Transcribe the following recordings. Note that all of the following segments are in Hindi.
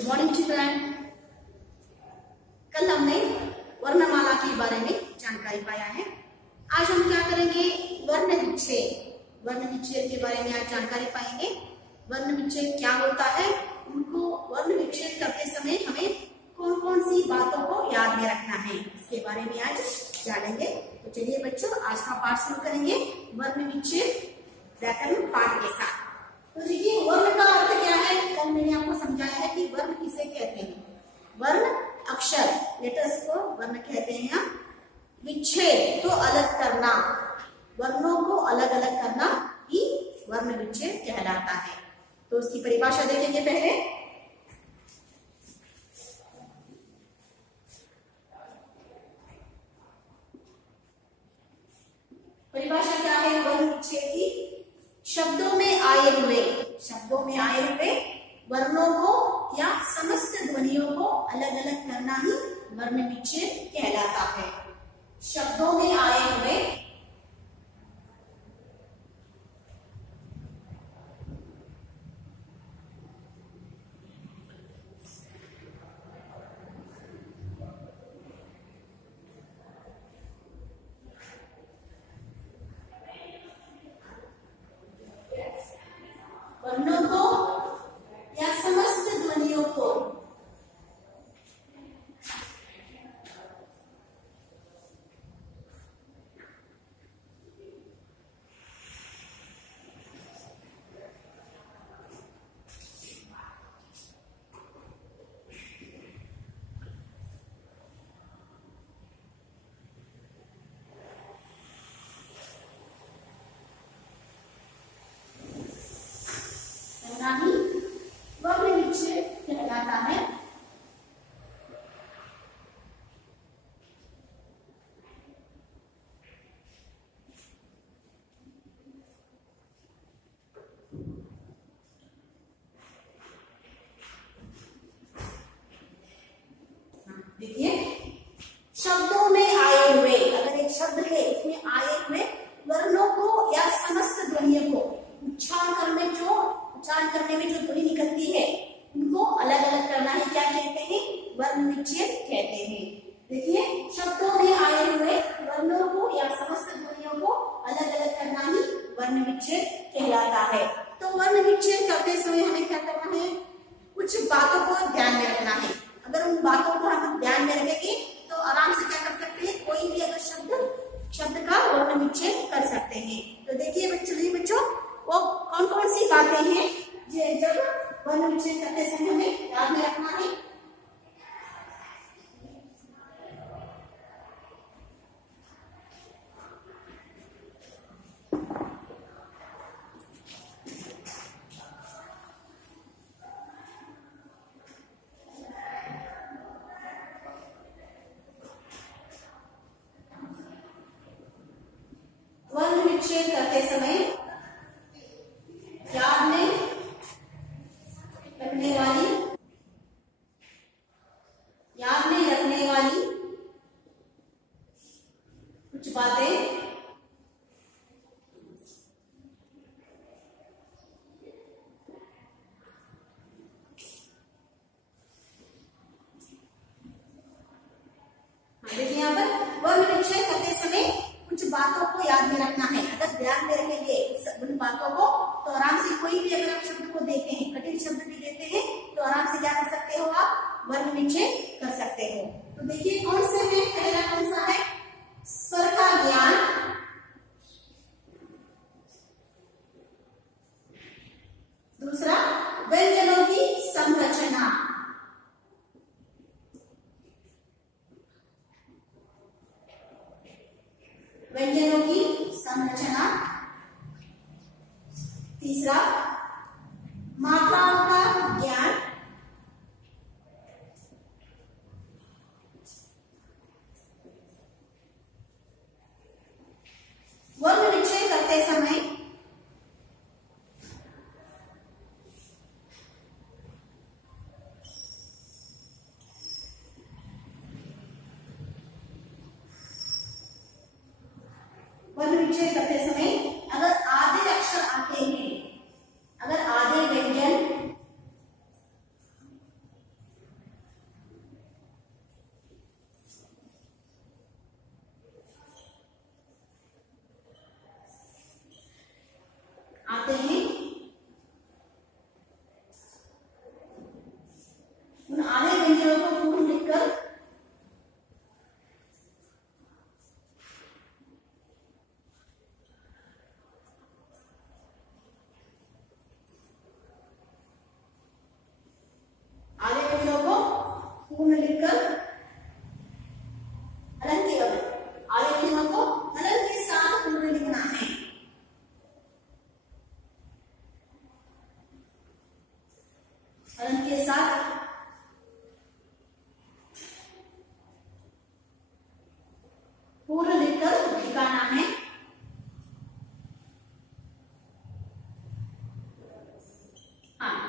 Good morning children. कल हमने वर्णमाला के बारे में जानकारी पाया है। आज हम क्या करेंगे, वर्ण विच्छेद। वर्ण विच्छेद के बारे में आज जानकारी पाएंगे। वर्ण विच्छेद क्या होता है, उनको वर्ण विच्छेद करते समय हमें कौन कौन सी बातों को याद में रखना है, इसके बारे में आज जानेंगे। तो चलिए बच्चों, आज का पाठ शुरू करेंगे वर्ण विच्छेद व्याकरण पाठ के साथ। तो देखिए, वर्ण का अर्थ क्या है, कल मैंने आपको समझाया है कि वर्ण किसे कहते हैं। वर्ण अक्षर, लेटर्स को वर्ण कहते हैं। विच्छेद तो अलग करना, वर्णों को अलग अलग करना ही वर्ण विच्छेद कहलाता है। तो उसकी परिभाषा देखेंगे पहले। परिभाषा क्या है वर्ण विच्छेद की, शब्दों में आए हुए वर्णों को या समस्त ध्वनियों को अलग अलग करना ही वर्ण विच्छेद कहलाता है। शब्दों में आए हुए वर्णों को या समस्त ध्वनियों को वर्ण विच्छेद कहलाता है। देखिए, शब्दों में आए हुए, अगर एक शब्द है उसमें आए हुए वर्णों को या समस्त ध्वनियों को उच्चारण करने में जो ध्वनि निकलती है उनको अलग अलग करना ही क्या कहते हैं, वर्ण विच्छेद कहते हैं। देखिए, शब्दों में आए हुए वर्णों को या समस्त ध्वनियों को अलग अलग करना ही वर्ण विच्छेद कहलाता है। तो वर्ण विच्छेद करते समय हमें क्या करना है, कुछ बातों को ध्यान में रखना है। अगर उन बातों को हम ध्यान में रखेंगे तो आराम से क्या कर सकते हैं, कोई भी अगर शब्द का वर्ण विच्छेद कर सकते हैं। तो देखिए बच्चों, वो कौन कौन सी बातें हैं जब वर्ण विच्छेद करते समय हमें याद में रखना है। वर्ण विच्छेद करते समय याद में रखने वाली कुछ बातें देखिए, यहाँ पर वर्ण विच्छेद करते समय कुछ बातों को याद में रखना है। अगर ध्यान में रखेंगे उन बातों को तो आराम से कोई भी अगर आप शब्द को देते हैं, कठिन शब्द भी देते हैं, तो आराम से क्या कर सकते हो, आप वर्ण विच्छेद कर सकते हो। तो देखिए कौन से है, पहला कौन सा है, स्वर का ज्ञान, दूसरा व्यंजनों की संरचना, तीसरा मात्राओं का ज्ञान, वर्ण विच्छेद करते समय अगर आधे अक्षर आते हैं, अगर आधे व्यंजन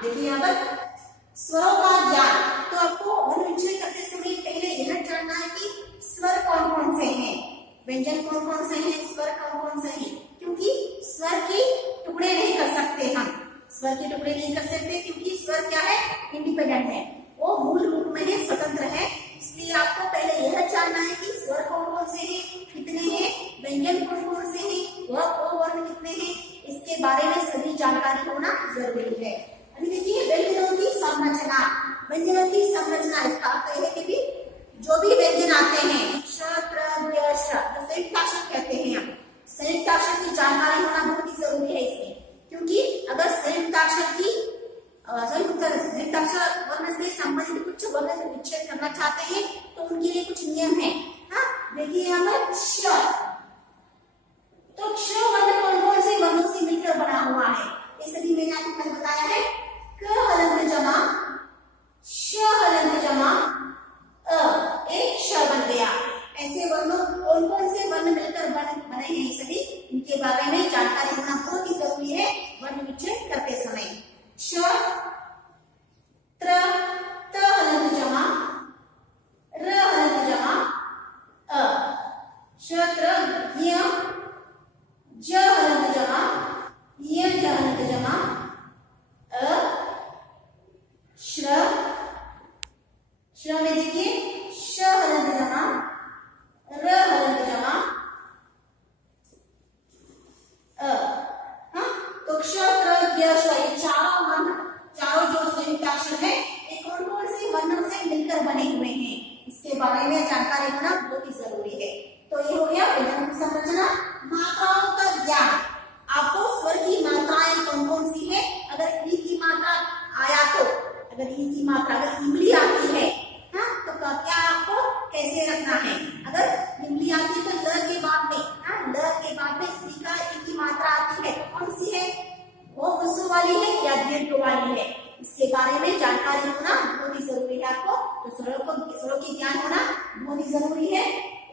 देखिए यहाँ पर स्वरों का ज्ञान। तो आपको वर्ण विच्छेद करते समय पहले यह जानना है कि स्वर कौन कौन से हैं, व्यंजन कौन कौन से हैं, स्वर कौन कौन से हैं, क्योंकि स्वर के टुकड़े नहीं कर सकते हम, स्वर के टुकड़े नहीं कर सकते क्योंकि स्वर क्या है, इंडिपेंडेंट है, वो मूल रूप में है, स्वतंत्र है। इसलिए आपको पहले यह जानना है कि स्वर कौन कौन से हैं, कितने हैं, व्यंजन कौन कौन से हैं, वह वर्ण कितने हैं, इसके बारे में सभी जानकारी होना जरूरी है। अभी देखिए व्यंजनों की संरचना, व्यंजनों की संरचना इसका अर्थ है कि जो भी व्यंजन आते हैं संयुक्ताक्षर कहते हैं, हम संयुक्ताक्षर की जानकारी होना बहुत ही जरूरी है इसमें, क्योंकि अगर संयुक्ताक्षर वर्ण से संबंधित कुछ वर्ण विच्छेद करना चाहते हैं तो उनके लिए कुछ नियम है। हाँ देखिए यहाँ पर श, तो क्ष वर्ण कौन कौन से वर्णों से मिलकर बना हुआ है, ये सभी मैंने आपको पहले बताया है। क हलंत जमा श हलंत जमा अ, एक श बन गया। ऐसे वर्णों कौन कौन से वर्ण मिलकर बने हैं सभी, इनके बारे में जानकारी होना बहुत ही जरूरी है वर्ण विच्छेद करते समय। श त्र त हलंत जमा र हलंत जमा अ, श त्र य ज हलंत जमा य ज हलंत जमा अ, श्र श्र में देखिए श हलंत जमा र हलंत जमा अ। हाँ तो क्ष त्र य श ये चारों वर्ण, चारों जो संयुक्ताक्षर है ये कौन कौन से वर्णों से मिलकर बने हुए हैं, इसके बारे में जानकारी होना बहुत ही जरूरी है। तो ये हो गया व्यंजनों की संरचना। मात्राओं का ज्ञान, आपको स्वर की मात्राएं कौन कौन सी है, अगर ई की मात्रा आया तो, अगर ई की मात्रा अगर इमली आती है, हाँ तो क्या आपको कैसे रखना है, अगर इमली आती है तो ल के बाद में, हाँ ल के बाद में ई की मात्रा आती है तो कौन सी है, वो ह्रस्व वाली है या दीर्घ वाली है, इसके बारे में जानकारी होना बहुत ही जरूरी है आपको। तो स्वरों की ज्ञान होना बहुत ही जरूरी है।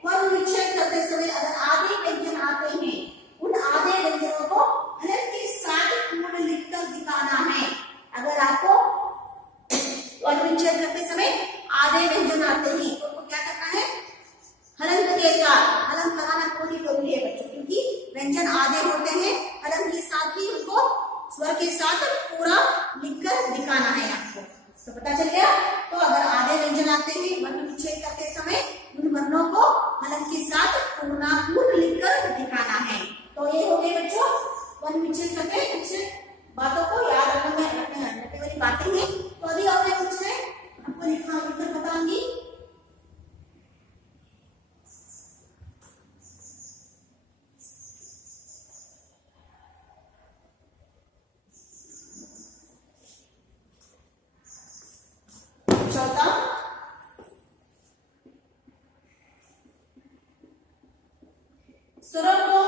वर्ण विच्छेद करते समय अगर आधे व्यंजन आते हैं, उन आधे व्यंजनों को हलंत के साथ पूर्ण लिखकर दिखाना है। अगर आपको वर्ण विच्छेद करते समय आधे व्यंजन आते हैं तो क्या करना है, हलंत के साथ, हलंत लगाना बहुत ही जरूरी है बच्चों, क्योंकि व्यंजन आधे होते हैं, हलंत के साथ ही उनको स्वर के साथ पूरा लिखकर दिखाना है आपको। तो पता चल गया। तो अगर आधे व्यंजन आते हैं वर्ण विच्छेद करते समय उन वर्णों को हलंत के साथ पूर्ण लिखकर दिखाना है। तो ये हो गए बच्चों वर्ण विच्छेद करते कुछ बातों को याद रखने वाली बातें हैं। तो अभी और मैं कुछ है आपको लिखकर बताऊंगी। चौथा, स्वरों को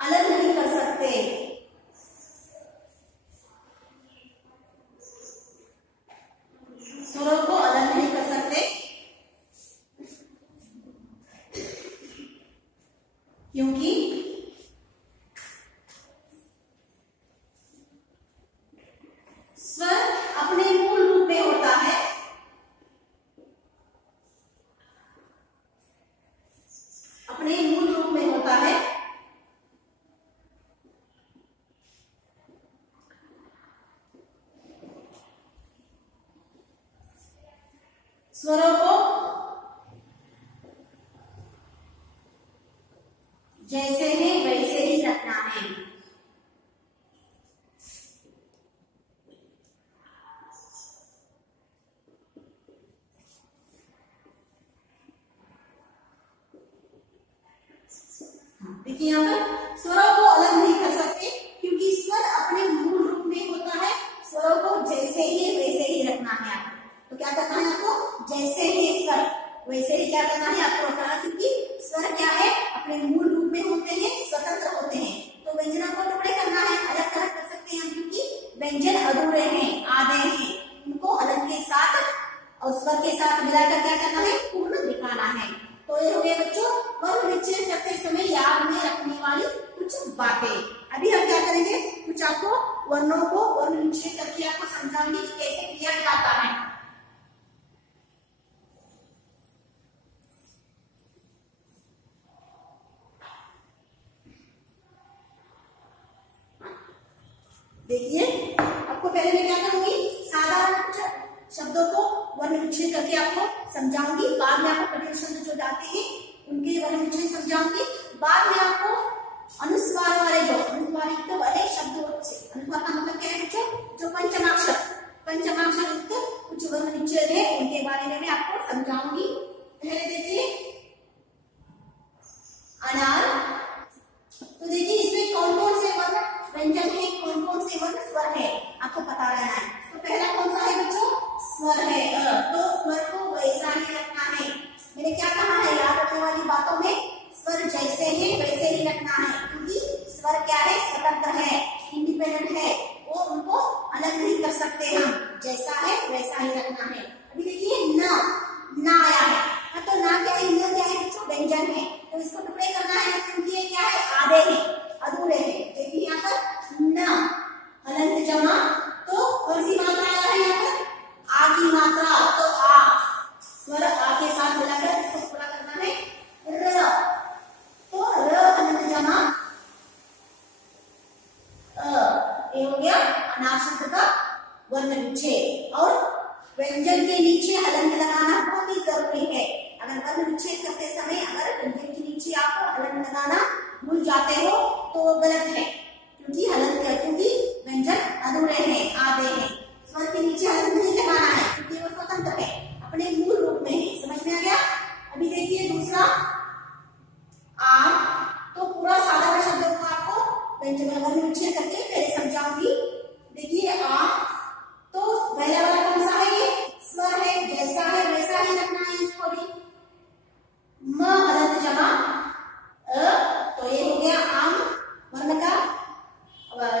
अलग नहीं कर सकते, स्वरों को अलग नहीं कर सकते क्योंकि स्वर अपने मूल रूप में होता है, अपने मूल रूप में होता है। स्वरों को जैसे है वैसे ही रखना है। देखिए यहाँ पर स्वरों को अलग नहीं कर सकते क्योंकि स्वर अपने मूल रूप में होता है। स्वरों को जैसे ही वैसे ही रखना है आपको। तो क्या करना है आपको, जैसे ही स्वर वैसे ही क्या करना है आपको रखना है, क्योंकि स्वर क्या है अपने मूल रूप में होते हैं, स्वतंत्र होते हैं। तो व्यंजनों को टुकड़े करना है, अलग अलग कर सकते हैं क्योंकि व्यंजन अधूरे हैं, आधे हैं, उनको अलग के साथ और स्वर के साथ मिलाकर क्या करना है, पूर्ण दिखाना है। तो ये हो गए बच्चों वर्ण विच्छेद करते समय याद में रखने वाली कुछ बातें। अभी हम क्या करेंगे, कुछ आपको वर्णों को वर्ण विच्छेद करके आपको समझाऊंगी कि कैसे किया जाता है। देखिए, आपको पहले मैं क्या करूंगी, साधारण शब्दों को वर्ण विच्छेद करके आपको समझाऊंगी। बाद में आपको कठिन शब्द जो जाते हैं उनके वर्ण विच्छेद समझाऊंगी। बाद में आपको अनुस्वार वाले जो अनुस्वार युक्त वाले शब्द, अनुस्वार का मतलब क्या है बच्चों, जो पंचमाक्षर युक्त कुछ वर्ण विच्छेद है उनके बारे में मैं आपको समझाऊंगी। पहले देखिए अनार। तो देखिए इसमें कौन कौन से वर्ण व्यंजन है, कौन कौन से वर्ण स्वर है, आपको पता रहना है। तो पहला कौन सा है बच्चों, स्वर है। तो स्वर को वैसा ही रखना है। मैंने क्या कहा है, याद रखने वाली बातों में स्वर जैसे है वैसे ही रखना है, क्योंकि स्वर क्या है, स्वतंत्र है, इंडिपेंडेंट है, वो उनको अलग नहीं कर सकते हम, जैसा है वैसा ही रखना है। अभी देखिए न आया है, तो ना क्या है, न क्या है बच्चों, व्यंजन है, तो इसको टुकड़े करना है, क्योंकि ये क्या है, आधे हैं, अधूरे हैं। देखिए यहाँ पर न हलंत जमा, तो कौन सी मात्रा आया है यहाँ पर, आ की मात्रा, तो आ स्वर आ के साथ मिलाकर इसको टुकड़ा करना है र, तो र हलंत जमा ये हो गया अनार शब्द का वर्ण विच्छेद। और व्यंजन के नीचे हलंत लगाना बहुत ही जरूरी है। अगर वर्ण विच्छेद करते समय अगर व्यंजन के नीचे आप हलंत लगाना भूल जाते हो तो वो गलत है, क्योंकि हलंत क्योंकि व्यंजन अधूरे हैं, आधे हैं। स्वर के नीचे हलंत नहीं लगाना है, क्योंकि वो स्वतंत्र है, अपने मूल रूप में है। समझ में आ गया। अभी देखिए दूसरा आम। तो पूरा साधारण शब्दों को आपको व्यंजन वर्ण विच्छेद करके पहले समझाऊंगी। देखिए आम, तो पहला वाला कौन सा है, ये स्वर है, जैसा है वैसा ही रखना है इसको भी। म हलंत जमा तो ये हो गया आम वर्ण का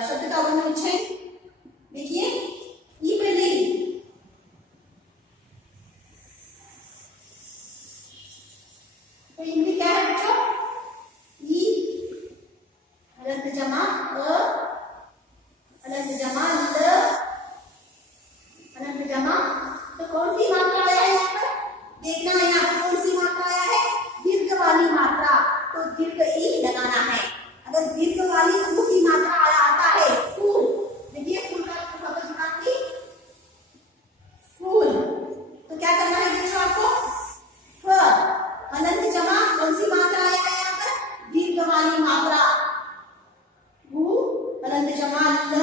शब्द का वर्ण विच्छेद। देखिए इमली, तो इमली क्या है बच्चों, ई हलंत जमा अ हलंत जमा ल हलंत जमा, तो कौन सी मात्रा आया है यहाँ पर, देखना है यहाँ पर कौन सी मात्रा आया है, दीर्घ वाली मात्रा, तो दीर्घ ई लगाना है। अगर दीर्घ वाली ऊ की मात्रा आता है, फूल, देखिए फूल का फूल, तो क्या करना है बच्चों आपको, फ हलंत जमा कौन सी मात्रा आया है यहाँ पर, दीर्घ वाली मात्रा, ऊ हलंत जमा ल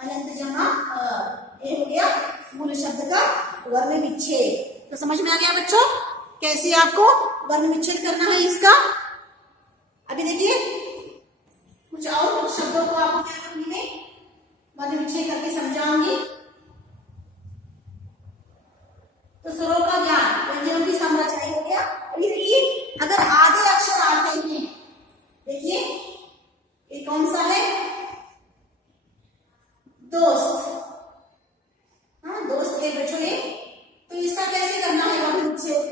हलंत जमा ये हो गया फूल शब्द का वर्ण विच्छेद। तो समझ में आ गया बच्चों कैसे आपको वर्ण विच्छेद करना है इसका। अभी देखिए कुछ और कुछ शब्दों को आपको क्या करूंगी मैं, वर्ण विच्छेद करके समझाऊंगी। तो स्वरों का ज्ञान, व्यंजनों की संरचना हो गया। अभी देखिए अगर आधे अक्षर आते हैं, देखिए ये कौन सा है, दोस्त, हाँ दोस्त है बच्चों ये, तो इसका कैसे करना है वर्ण विच्छेद।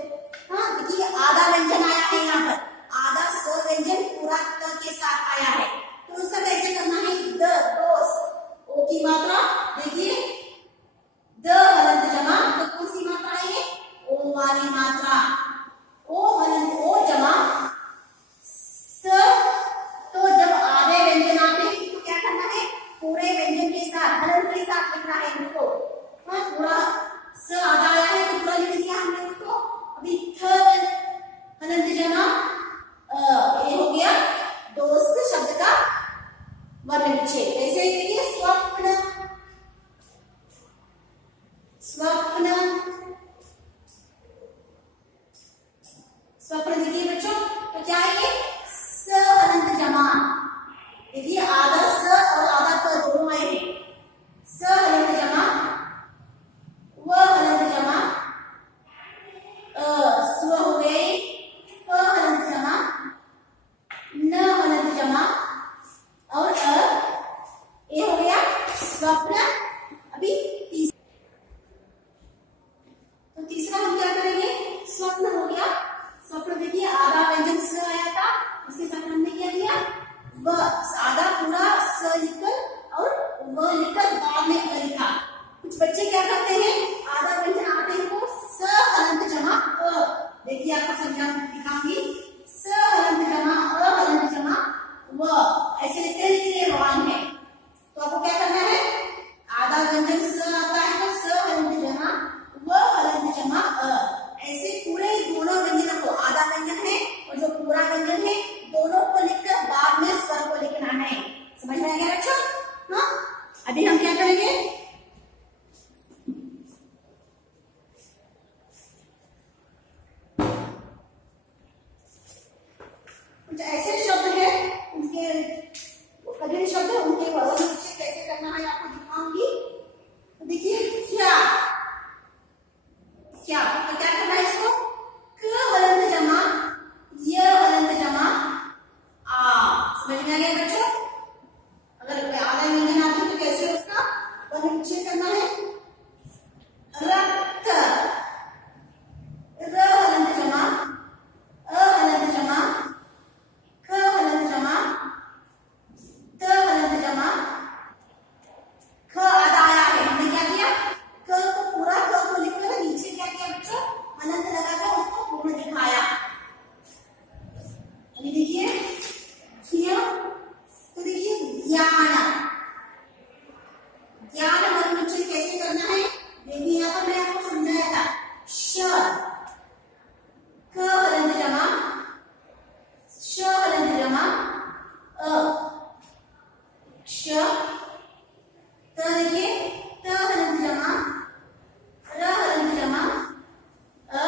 हाँ देखिए आधा व्यंजन आया है यहाँ पर, आधा स्वर व्यंजन पूरा क के साथ आया है, तो उसका कैसे करना है, द दोस्त, ओ की मात्रा, देखिए द हलंत जमा, तो कौन सी मात्रा है ये, ओ वाली मात्रा, ओ हलंत ओ जमा स, तो जब आधे व्यंजन आते हैं तो क्या करना है, पूरे व्यंजन के साथ हलंत के साथ लिखना है उसको। हाँ पूरा स आधा आया है तो पूरा लिख दिया हमने उसको। अभी थ हलंत जमा ये हो गया दोस्त शब्द का वर्ण विच्छेद। ऐसे ही देखिए स्वप्न, स्वप्न, स्वप्न देखिए बच्चों, तो क्या है ये, स हलंत जमा, देखिए आधा स और आधा क दोनों आए हैं, स हलंत जमा, व हलंत जमा, स्व हो गए, प हलंत जमा, न हलंत जमा, और ये हो गया स्वप्न। अभी तो तीसरा हम क्या करेंगे, स्वप्न हो गया। स्वप्न देखिए आधा व्यंजन स आया था, उसके साथ हमने क्या किया, व आधा पूरा स लिखकर और हाँ, अभी हम क्या करेंगे, कुछ ऐसे शब्द है, उनके कठिन शब्द है, उनके वर्ण विच्छेद कैसे करना है आपको दिखाऊंगी। तो देखिए क्या, क्या तो क्या करना है इसको, क हलंत जमा य हलंत जमा आ। समझ में आ गया बच्चों? अगर आधा व्यंजन आते तो कैसे उसका वर्ण विच्छेद करना है। रक्त, र हलंत जमा अ हलंत जमा क हलंत जमा त हलंत जमा। ख आधा आया है, हमने क्या किया, क को पूरा क को लिखकर नीचे क्या किया बच्चों, हलंत लगाकर उसको पूर्ण दिखाया। अभी देखिए किया, तो देखिए ज्ञान, ज्ञान वर्ण विच्छेद कैसे करना है। देखिए यहाँ पर मैं आपको समझाया था, श क हलंत जमा श हलंत जमा अ, श त देखिए त हलंत जमा र हलंत जमा अ,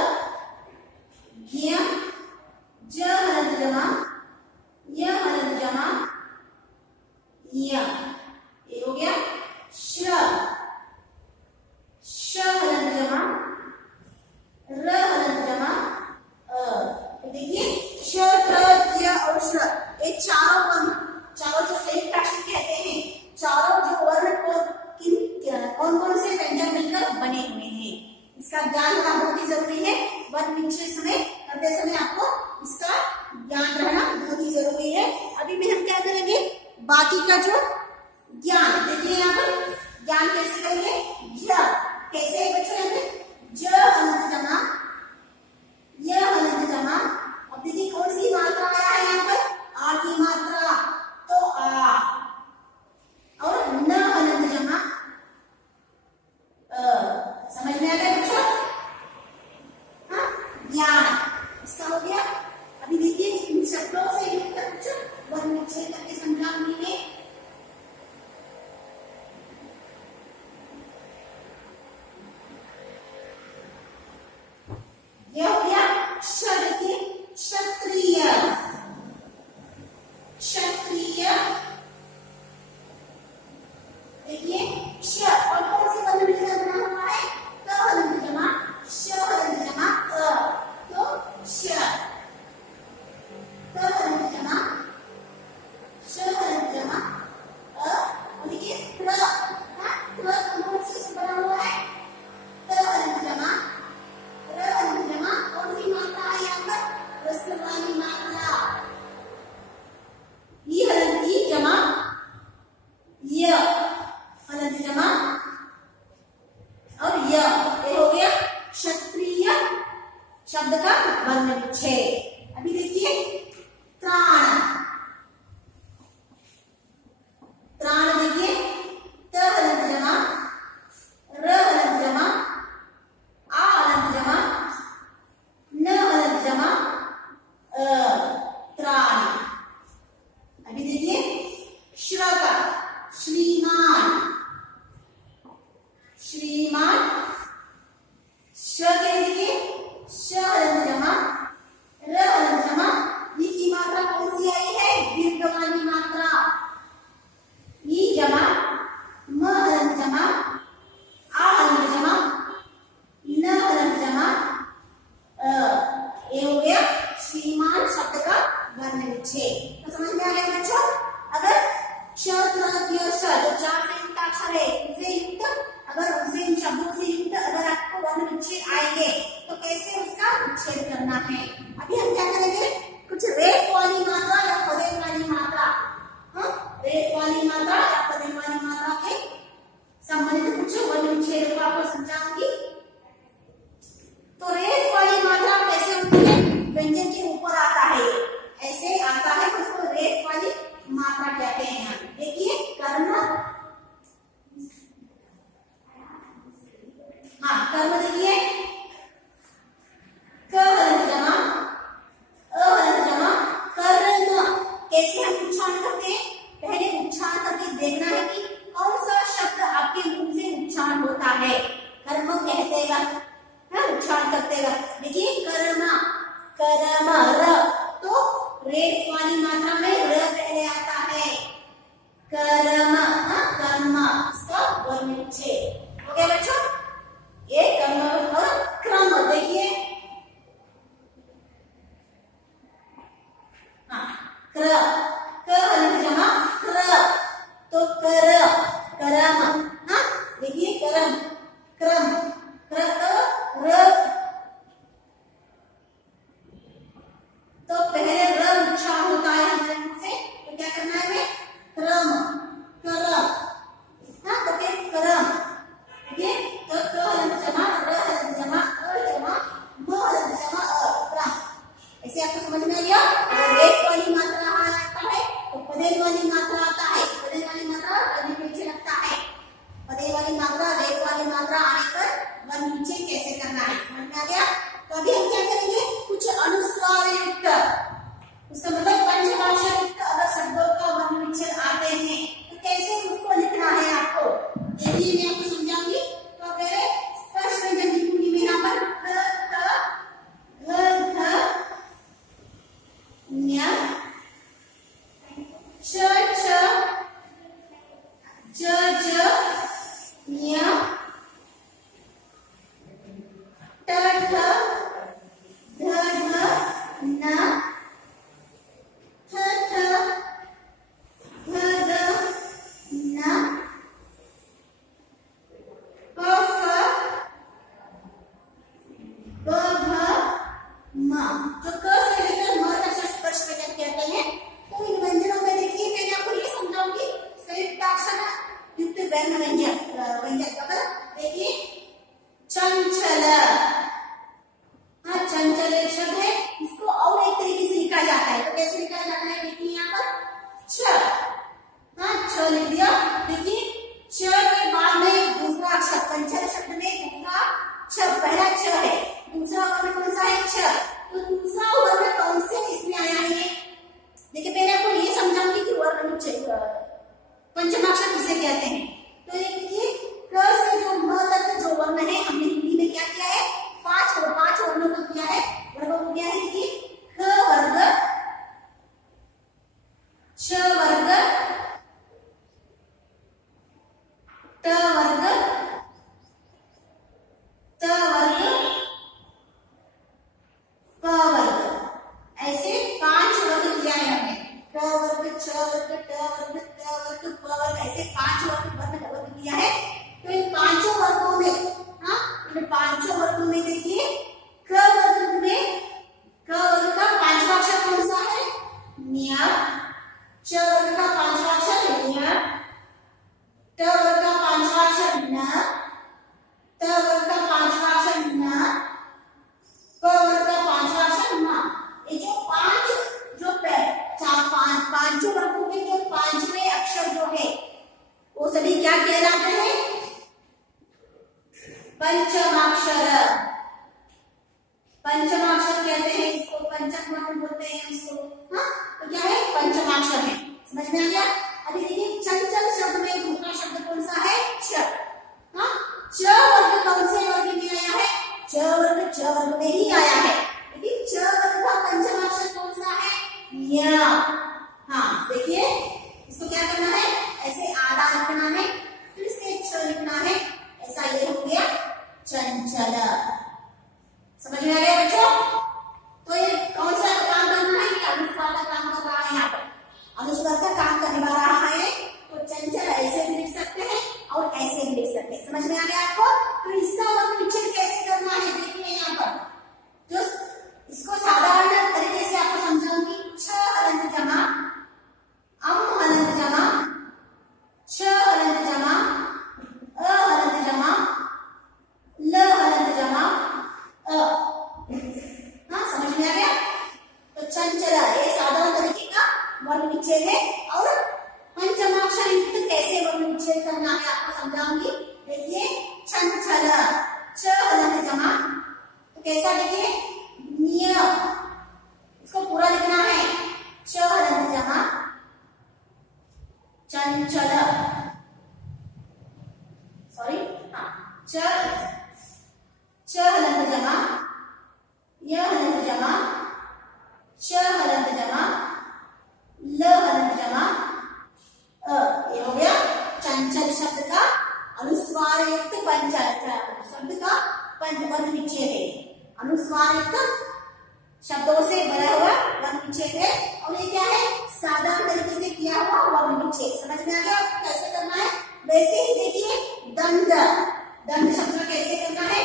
ज्ञ ज हलंत जमा य हलंत जमा य। ये हो गया श, श हलंत जमा र हलंत जमा अ। तो देखिए श त्र य और श, ये चारों वर्ण, चारों जो संयुक्त अक्षर कहते हैं, चारों जो वर्ण को कौन कौन से व्यंजन मिलकर बने हुए हैं, इसका ज्ञान होना बहुत ही जरूरी है। वर्ण विच्छेद समय करते समय आपको इसका ज्ञान रहना बहुत ही जरूरी है। अभी में हम क्या करेंगे, बाकी का जो ज्ञान, देखिए यहाँ पर ज्ञान कैसे करेंगे, कैसे है बच्चों, यहाँ पे ज हलंत जमा य हलंत जमा। अब देखिए कौन सी मात्रा आया है यहाँ पर, आ की मात्रा, तो आ, और न हलंत जमा अ। समझ में आ गया बच्चों? हाँ, ज्ञान इसका हो गया। अभी देखिए इन शब्दों से बच्चों वर्ण विच्छेद करके समझाऊंगी। यह हो गया श, देखिए क्षत्रिय, क्षत्रिय। देखिए श और कौन सी वर्ण विच्छेद बना हुआ है, क हलंत जमा श हलंत जमा अ, तो श, क हलंत जमा श हलंत जमा अ। और देखिए त्र, त्र कौन से बना हुआ है, त हलंत जमा र हलंत जमा, कौन सी मात्रा है यहाँ पर, ह्रस्व वाली मात्रा, ई हलंत ई जमा य हलंत जमा और य। ये हो गया क्षत्रिय शब्द का वर्ण विच्छेद। अभी देखिए त्राण, त्राण देखिए त हलंत जमा र हलंत जमा आ हलंत जमा न हलंत जमा अ, त्राण। अभी देखिए श्र का श्रीमान, श्रीमान श के देखिए श हलंत जमा र हलंत जमा, ई की मात्रा कौन सी आई है, दीर्घ वाली मात्रा, ई जमा म हलंत जमा आ हलंत जमा न हलंत जमा अ। ये हो गया श्रीमान शब्द का वर्ण विच्छेद। तो समझ में आ गया बच्चों? अगर श त्र य श जो चार संयुक्त अक्षर है, उनसे युक्त, अगर उनसे इन शब्दों से युक्त अगर आपको वर्ण विच्छेद आएंगे तो कैसे उसका विच्छेद करना है। अभी हम क्या करेंगे, कुछ रेफ वाली मात्रा या पदे वाली मात्रा, हाँ, रेफ वाली मात्रा या पदे वाली मात्रा से संबंधित कुछ वर्ण विच्छेद को आपको समझाऊंगी। तो रेफ वाली मात्रा कैसे होती है, व्यंजन के ऊपर आता है, ऐसे आता है, उसको रेफ वाली मात्रा कहते हैं। देखिए कर्म, हाँ कर्म देखिए क हलंत जमा अ गया बच्चों, ये कर्म और क्रम। देखिए क्र, क हलंत जमा क्र, तो कर, करम। देखिए करम, क्रम, क्र र, तो पहले र उच्चार होता है हमारे मुंह से, तो क्या करना है हमें, क्रम, करम। तो क्या करम, देखिए तो क हलंत जमा र हलंत जमा अ जमा म हलंत जमा क्रम। ऐसे आपको समझ में आ गया। अगर रेफ वाली मात्रा आता है तो पदेन वाली मात्रा आता है, पदेन वाली मात्रा वर्ण नीचे लगता है। पदेन वाली मात्रा रेफ वाली मात्रा आने पर वर्ण नीचे कैसे करना है, समझ में आ गया। तो अभी हम क्या करेंगे, कुछ अनुस्वार युक्त, उसका मतलब पंचमाक्षर युक्त अगर शब्दों का वर्ण विच्छेद आते हैं तो कैसे उसको लिखना है आपको, ये भी मैं आपको समझाऊंगी। तो पहले स्पर्श व्यंजन लिखूंगी मैं यहाँ पर न्य च च ज ज न्य ट ठ ध ध न थ थ ध ध न प फ ब भ म। जो क से लेकर म तक स्पर्श व्यंजन कहते हैं। तो इन व्यंजनों में देखिए मैंने आपको ये समझाऊंगी संयुक्ताक्षर युक्त वर्ण व्यंजन, व्यंजन का देखिए चंचल। चंचल एक शब्द है, इसको और एक तरीके से लिखा जाता है। तो कैसे लिखा जाता है, देखिए यहाँ पर छ, छ लिख दिया। देखिए छ के बाद में दूसरा अक्षर, चंचल शब्द में दूसरा छ, पहला छ है, दूसरा वर्ण कौन सा है, छ। तो दूसरा वर्ण कौन से इसमें आया है, देखिए पहले आपको ये समझाऊंगी कि वर्ण पंचमाक्षर किसे कहते हैं। तो ये देखिए क से जो म तक जो वर्ण है हमने हिंदी में क्या किया है, पांच वर्णों को किया है। वर्गों को किया है कि ख वर्ग, च वर्ग, ट वर्ग, त वर्ग, प वर्ग, ऐसे पांच वर्ग किया है हमने। क वर्ग, छ वर्ग, ट वर्ग, त वर्ग, प वर्ग, ऐसे पांच वर्ग किया है। तो इन पांचों वर्गों में, इन पांचों वर्गों में देखिए क वर्ग में, क वर्ग का पांचवा अक्षर कौन सा है, न्य। च वर्ग का पांचवा अक्षर न्य, ट वर्ग का पांचवा अक्षर न, त वर्ग का पांचवा अक्षर न, प वर्ग का पांचवा अक्षर न। ये जो पांचों वर्गों के जो पांचवें अक्षर जो है वो सभी क्या कहलाते हैं, पंचमाक्षर। पंचमाक्षर कहते हैं इसको, पंचम वर्ण बोलते हैं इसको। तो क्या है, पंचमाक्षर है, समझ में आ गया। अभी देखिए चंचल शब्द में दूसरा शब्द कौन सा है, छ। च वर्ग कौन से वर्ग में आया है, च वर्ग में ही आया है। लेकिन च वर्ग का पंचमाक्षर कौन सा है, य। देखिए इसको क्या करना है, ऐसे आधा लिखना है, फिर से छ लिखना है, ऐसा ये हो गया चंचल। समझ में आ गया बच्चों। तो ये कौन सा काम करना है, ये अनुस्वार का काम कर रहा है। यहाँ पर अनुस्वार का काम करने वाला है। तो चंचल ऐसे भी लिख सकते हैं और ऐसे भी लिख सकते हैं, समझ में आ गया आपको। तो इसका वर्ण विच्छेद कैसे करना है, देखिए यहाँ पर जो इसको साधारण तरीके से आपको समझाऊंगी। छ हलंत जमा अम हलंत जमा, छ हलंत जमा अ हलंत जमा, ल हलंत जमा अ। समझ में आ गया। तो चंचल ये साधारण तरीके का वर्ण विच्छेद है। और पंचमाक्षर युक्त कैसे वर्ण विच्छेद करना है आपको समझाऊंगी। देखिए चंचल, छ हलंत जमा, तो कैसा देखिए, न्य, इसको पूरा लिखना है, छ हलंत जमा चंचल, सॉरी, च हलंत जमा, य हलंत जमा, श हलंत जमा, ल हलंत जमा अ। ये हो गया चंचल शब्द का अनुस्वार। अनुस्वार युक्त पंच शब्द का वर्ण विच्छेद है। अनुस्वार युक्त शब्दों से भरा हुआ वर्ण विच्छेद है और ये क्या है, साधारण तरीके से किया हुआ वर्ण विच्छेद। समझ में आ गया कैसे करना है? वैसे ही देखिए दंड, दंड शब्द का कैसे करना है।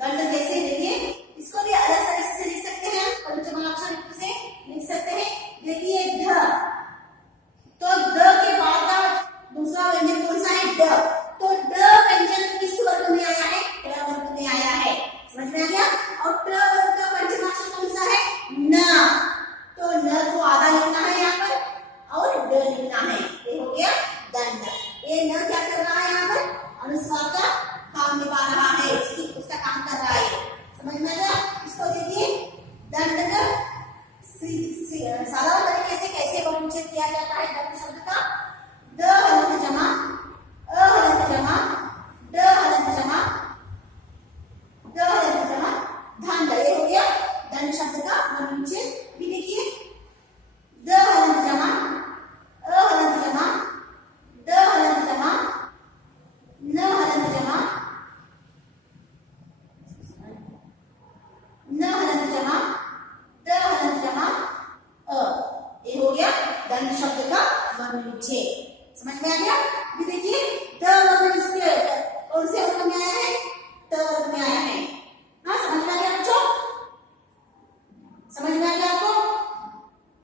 दंड कैसे, देखिए इसको भी अलग तरीके से लिख सकते हैं, पंचमाक्षर युक्त से लिख सकते हैं। देखिए ध, तो द के बाद का दूसरा व्यंजन कौन सा है? ड। तो ड व्यंजन किस वर्ग में आया है? ट वर्ग में आया है। समझ में आ गया? और ट वर्ग का पंचमाक्षर कौन सा है? न। तो न को आधा लिखना है यहाँ पर और ड लिखना है। ये हो गया दंड। ये न क्या कर रहा है यहाँ पर? अनुस्वार का काम निभा रहा है, उसका काम कर रहा है। समझ में आ गया? इसको देखिए दंड का साधारण तरीके से कैसे वर्ण विच्छेद किया जाता है। दंड शब्द का द हलंत जमा अ हलंत जमा ड हलंत जमा द हलंत जमा दंड। ये हो गया दंड शब्द का वर्ण विच्छेद। भी देखिए द हलंत जमा अ हलंत जमा ड हलंत जमा न हलंत जमा न हलंत जमा द हलंत जमा अ। ये हो गया दंड शब्द का वर्ण विच्छेद। समझ में आ गया? ये देखिए द वर्ण विच्छेद कौन से वर्ग में आया है? ट वर्ग में आया है। हाँ, समझ में आ गया बच्चों? समझ में आ गया आपको?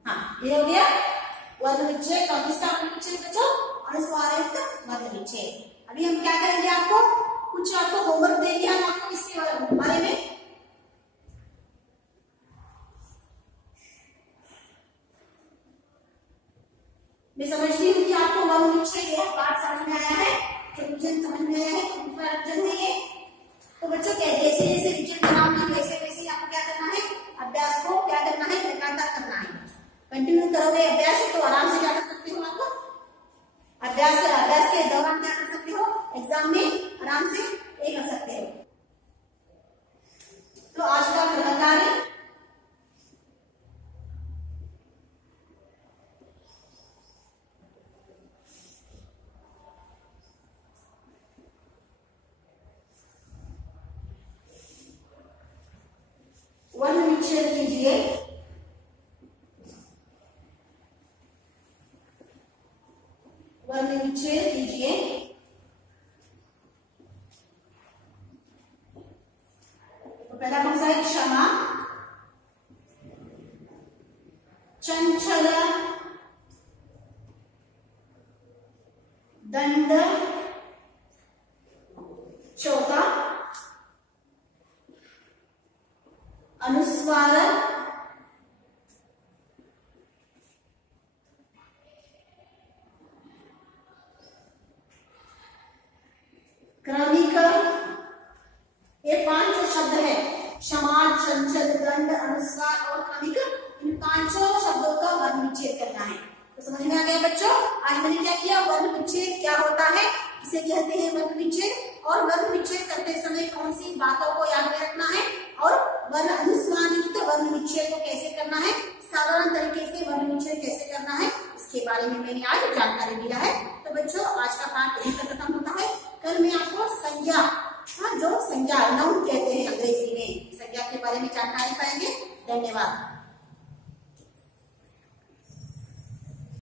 हाँ, ये हो गया वर्ण विच्छेद। और किसका वर्ण विच्छेद बच्चों? अनुस्वार युक्त वर्ण विच्छेद। अभी हम क्या करेंगे, आपको कुछ आपको होमवर्क देंगे हम आपको इसके बारे में। मैं समझती हूँ कि आपको वर्ण विच्छेद यह पाठ समझ में आया है, रिवीजन समझ में आया है, रिवीजन है ये। तो बच्चों जैसे जैसे रिवीजन कराऊंगी वैसे वैसे आपको क्या करना है, अभ्यास को क्या करना है, लगातार करना है। कंटिन्यू करोगे अभ्यास तो आराम से क्या कर सकते हो, आपको अभ्यास के दौरान क्या कर सकते हो, एग्जाम में आराम से ये कर सकते हो। तो आज का गृह कार्य वर्ण विच्छेद कीजिए। वर्ण विच्छेद कीजिए। तो पहला कौन सा है? क्षमा, चंचल, दंड, चौथा अनुस्वार, क्रमिक। ये 5 जो शब्द है, क्षमा, चंचल, दंड, अनुस्वार और क्रमिक, इन 5 शब्दों का वर्ण विच्छेद करना है। तो समझ में आ गया बच्चों? आज मैंने क्या किया, वर्ण विच्छेद क्या होता है, इसे कहते हैं वर्ण विच्छेद। और वर्ण विच्छेद करते समय कौन सी बातों को याद में रखना है और वर्ण अनुस्वार युक्त वर्ण विच्छेद को कैसे करना है, साधारण तरीके से वर्ण विच्छेद कैसे करना है, इसके बारे में मैंने आज जानकारी दिया है। तो बच्चों आज का पाठ यहीं पर खत्म होता है। कल मैं आपको संज्ञा, जो संज्ञा नाउन कहते हैं अंग्रेजी में, संज्ञा के बारे में जानकारी पाएंगे। धन्यवाद।